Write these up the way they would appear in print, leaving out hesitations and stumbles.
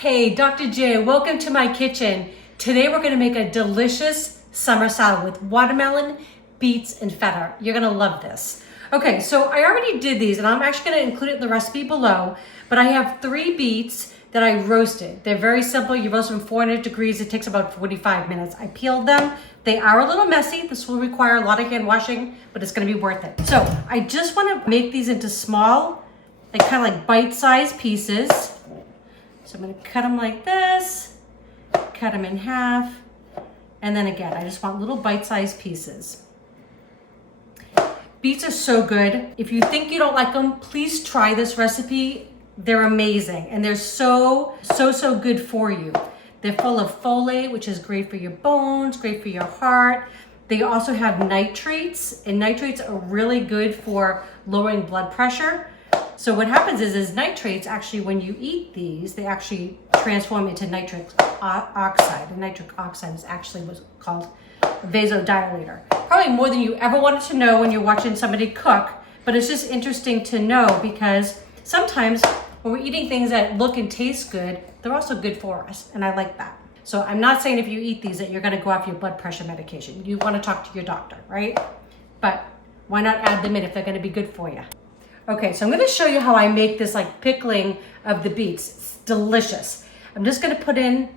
Hey, Dr. J, welcome to my kitchen. Today we're gonna make a delicious summer salad with watermelon, beets, and feta. You're gonna love this. Okay, so I already did these and I'm actually gonna include it in the recipe below, but I have 3 beets that I roasted. They're very simple. You roast them 400 degrees. It takes about 45 minutes. I peeled them. They are a little messy. This will require a lot of hand washing, but it's gonna be worth it. So I just wanna make these into small, kind of like bite-sized pieces. So I'm gonna cut them like this, cut them in half, and then again, I just want little bite-sized pieces. Beets are so good. If you think you don't like them, please try this recipe. They're amazing, and they're so good for you. They're full of folate, which is great for your bones, great for your heart. They also have nitrates, and nitrates are really good for lowering blood pressure. So what happens is nitrates actually, when you eat these, they actually transform into nitric oxide. And nitric oxide is actually what's called a vasodilator. Probably more than you ever wanted to know when you're watching somebody cook, but it's just interesting to know because sometimes when we're eating things that look and taste good, they're also good for us, and I like that. So I'm not saying if you eat these that you're gonna go off your blood pressure medication. You wanna talk to your doctor, right? But why not add them in if they're gonna be good for you? Okay, so I'm gonna show you how I make this pickling of the beets. It's delicious. I'm just gonna put in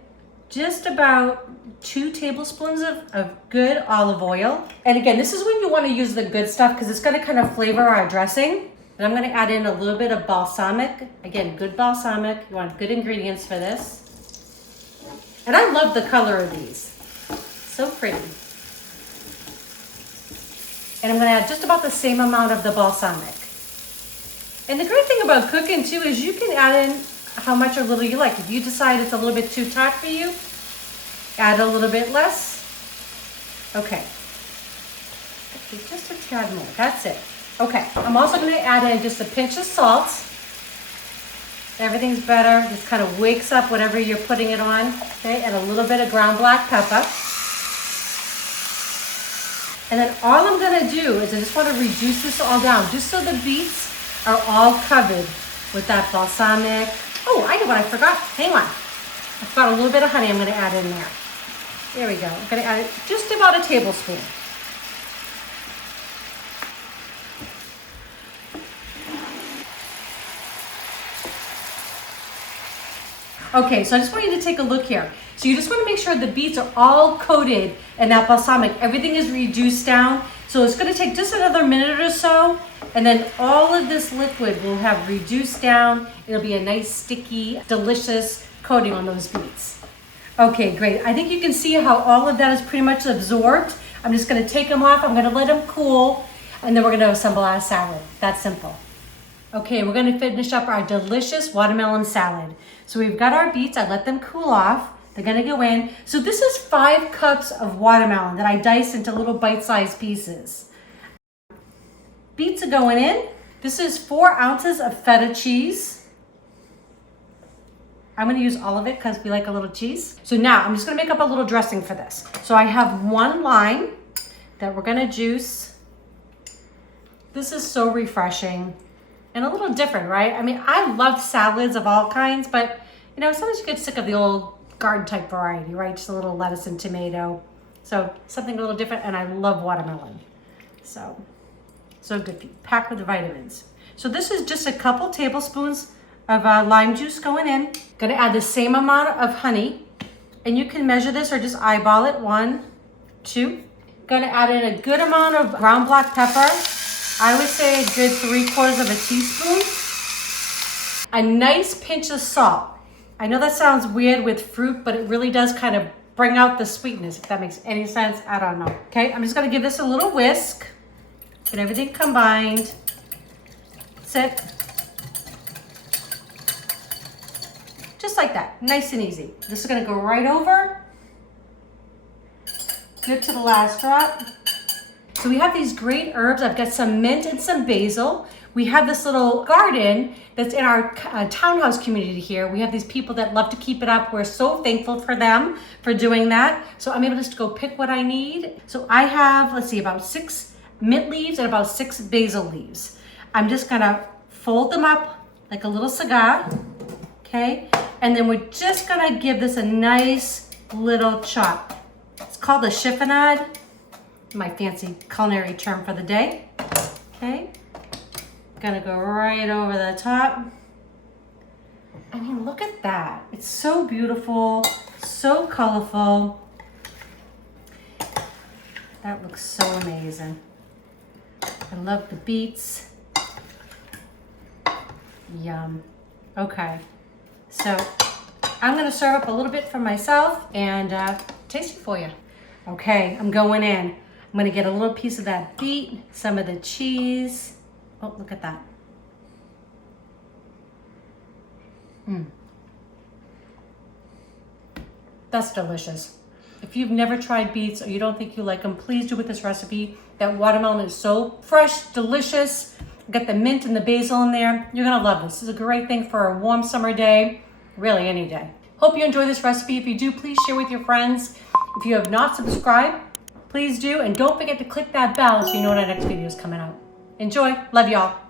just about 2 tablespoons of good olive oil. And again, this is when you wanna use the good stuff because it's gonna kind of flavor our dressing. And I'm gonna add in a little bit of balsamic. Again, good balsamic. You want good ingredients for this. And I love the color of these. So pretty. And I'm gonna add just about the same amount of the balsamic. And the great thing about cooking too is you can add in how much or little you like. If you decide it's a little bit too tart for you, add a little bit less. Okay, just a tad more, that's it. Okay, I'm also gonna add in just a pinch of salt. Everything's better, just kind of wakes up whatever you're putting it on. Okay, and a little bit of ground black pepper. And then all I'm gonna do is I just wanna reduce this all down, just so the beets are all covered with that balsamic. Oh, I know what I forgot. Hang on. I've got a little bit of honey I'm gonna add in there. There we go. I'm gonna add just about a tablespoon. Okay, so I just want you to take a look here. So you just want to make sure the beets are all coated in that balsamic. Everything is reduced down. So it's going to take just another minute or so, and then all of this liquid will have reduced down. It'll be a nice, sticky, delicious coating on those beets. Okay, great. I think you can see how all of that is pretty much absorbed. I'm just going to take them off. I'm going to let them cool, and then we're going to assemble our salad. That's simple. Okay, we're gonna finish up our delicious watermelon salad. So we've got our beets, I let them cool off. They're gonna go in. So this is 5 cups of watermelon that I diced into little bite-sized pieces. Beets are going in. This is 4 ounces of feta cheese. I'm gonna use all of it because we like a little cheese. So now I'm just gonna make up a little dressing for this. So I have 1 lime that we're gonna juice. This is so refreshing. And a little different, right? I mean, I love salads of all kinds, but sometimes you get sick of the old garden type variety, right? Just a little lettuce and tomato. So something a little different, and I love watermelon. So good for you, packed with the vitamins. So this is just a couple tablespoons of lime juice going in. Gonna add the same amount of honey, and you can measure this or just eyeball it, 1, 2. Gonna add in a good amount of ground black pepper. I would say a good 3/4 of a teaspoon. A nice pinch of salt. I know that sounds weird with fruit, but it really does kind of bring out the sweetness, if that makes any sense. I don't know. Okay, I'm just gonna give this a little whisk. Get everything combined. That's it. Just like that, nice and easy. This is gonna go right over. Good to the last drop. So we have these great herbs. I've got some mint and some basil. We have this little garden that's in our townhouse community here. We have these people that love to keep it up. We're so thankful for them for doing that. So I'm able just to go pick what I need. So I have, let's see, about 6 mint leaves and about 6 basil leaves. I'm just gonna fold them up like a little cigar, okay? And then we're just gonna give this a nice little chop. It's called a chiffonade, my fancy culinary term for the day. Okay, gonna go right over the top. I mean, look at that. It's so beautiful, so colorful. That looks so amazing. I love the beets. Yum. Okay, so I'm gonna serve up a little bit for myself and taste it for you. Okay, I'm going in. I'm gonna get a little piece of that beet, some of the cheese. Oh, look at that. That's delicious. If you've never tried beets or you don't think you like them, please do with this recipe. That watermelon is so fresh, delicious. Got the mint and the basil in there. You're gonna love this. This is a great thing for a warm summer day, really any day. Hope you enjoy this recipe. If you do, please share with your friends. If you have not subscribed, please do. And don't forget to click that bell so you know when our next video is coming out. Enjoy. Love y'all.